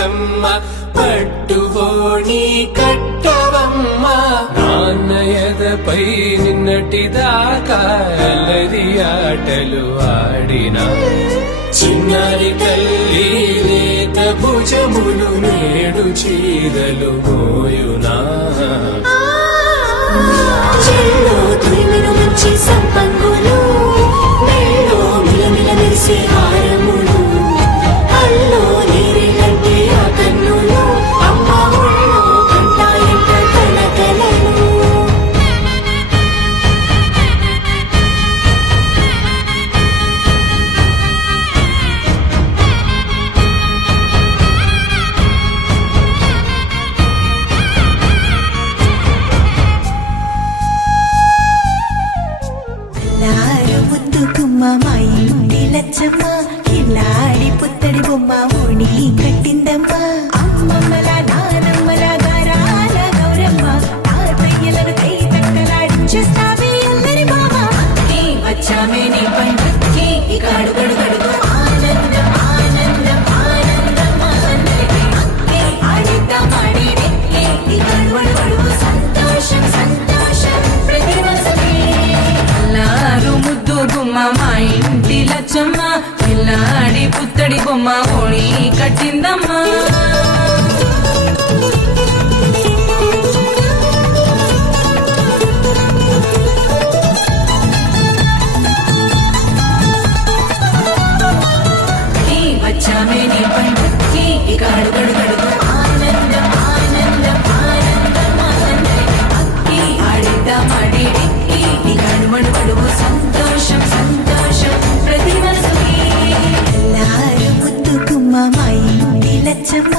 బతుకమ్మ పట్టువోణి కట్టవమ్మ నాన్నయదపై నిన్నటిదాకా అల్లరి ఆటలు ఆడినా చిన్నారి తల్లి లేత భుజములు నేడు చీరలు మోయునా చెల్లో తురిమిను మంచి సంపంగులు మెల్లో మిలమిల మెరిసే హారములు అల్లో నీరిలంటే ఆ కన్నులు అమ్మ ఒళ్ళో కంటాయంట కలకలను ముద్దుకుమ్మ మా ఇంటి లచ్చమ్మ కిల్లాడి పుత్తడి బొమ్మ ఓణి కట్టిందమ్మ అమ్మమ్మల నానమ్మల గారాల గౌరమ్మ తాతయ్యలను కై తక్కలాడించేస్తావే అల్లరి మామ అక్కి వచ్చామే నీ పండుక్కి ఇక అడుగడు గడుగు ఆనందం ఆనందం ఆనందం అందరికీ అక్కి ఆడిద్దాం ఆడిరెక్కి ఇక అడుగడు గడుగు సంతోషం సంతోషం ప్రతి మనసుకి అల్లారు ముద్దు గుమ్మ మా ఇంటి లచ్చమ్మ పిల్లాడి పుత్తడి బొమ్మ ఓణి కట్టిందమ్మా వచ్చామే నీ పండుక్కి ఇక అడుగడు గడుగు ఆనందం ఆనందం ఆనందం అందరికీ అక్కి ఆడిద్దాం ఆడిరెక్కి ఇక అడుగడు గడుగు సంతోషం సంతోషం ప్రతి మనసుకి ముద్దుకుమ్మ మా ఇంటి లచ్చమ్మ